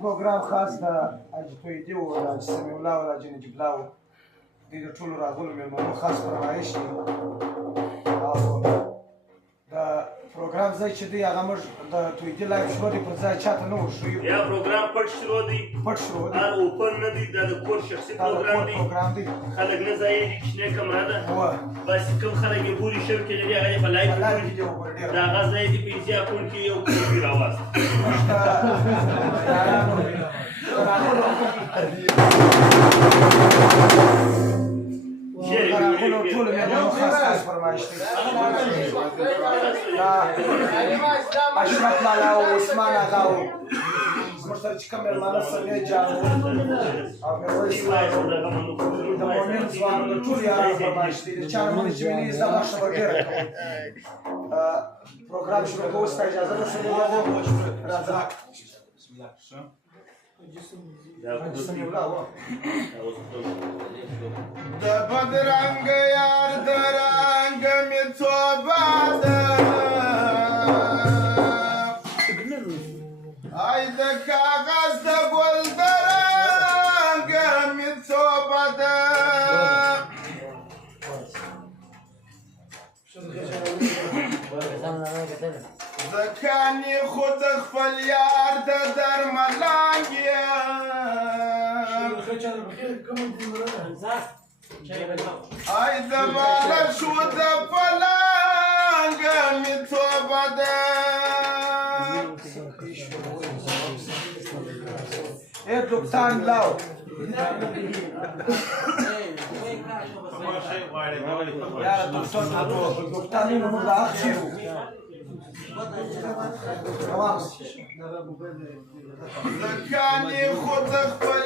پروګرام خاص د حاجي توحیدي او د حاجي سمیع الله او د حاجي نجیب الله و دوی د ټولو راغلو مېلمنو خاص فرمایش دی او د پروګرام ځای چې دی هغه موږ د توحیدي لایف شروع دی پر ځای چاته نه ورښیو یا پروګرام پټ شروع دی اوپن نه دی دا د کور شخصي پروګرام دی خلک نه ځایېږي کوچنۍ کمره ده بس کوم خلک یې بوري شوي کې لري هغه یې په لایف کې د هغه ځای د پیسې اکونټ کې یو کوپي راواست ټولو مېلمنو خاص خاص فرمایش دی اشرف لالا او عثمان اغا او زموږ سره چې کوم مېلمانه سمیع جان او میرویس د مؤمن ځوان د ټولو یارانو فرمایش دی د چا نه منې چې مینې زده غوښه به ډېره کوم پروګرام شروع کوو ستا اجازه ده سمیع راځه د بدرنګ یار د رنګ مې توبه ده ای د کاغذ د ګل د رنګ مې توبه ده زکانې خو د خپل یار د درملانګ ای د بالا شو د پلنګ مې توبه ده ای دوکتان لاو یاره دوکتانینو موږ د حق شوي زکانې خو د خپل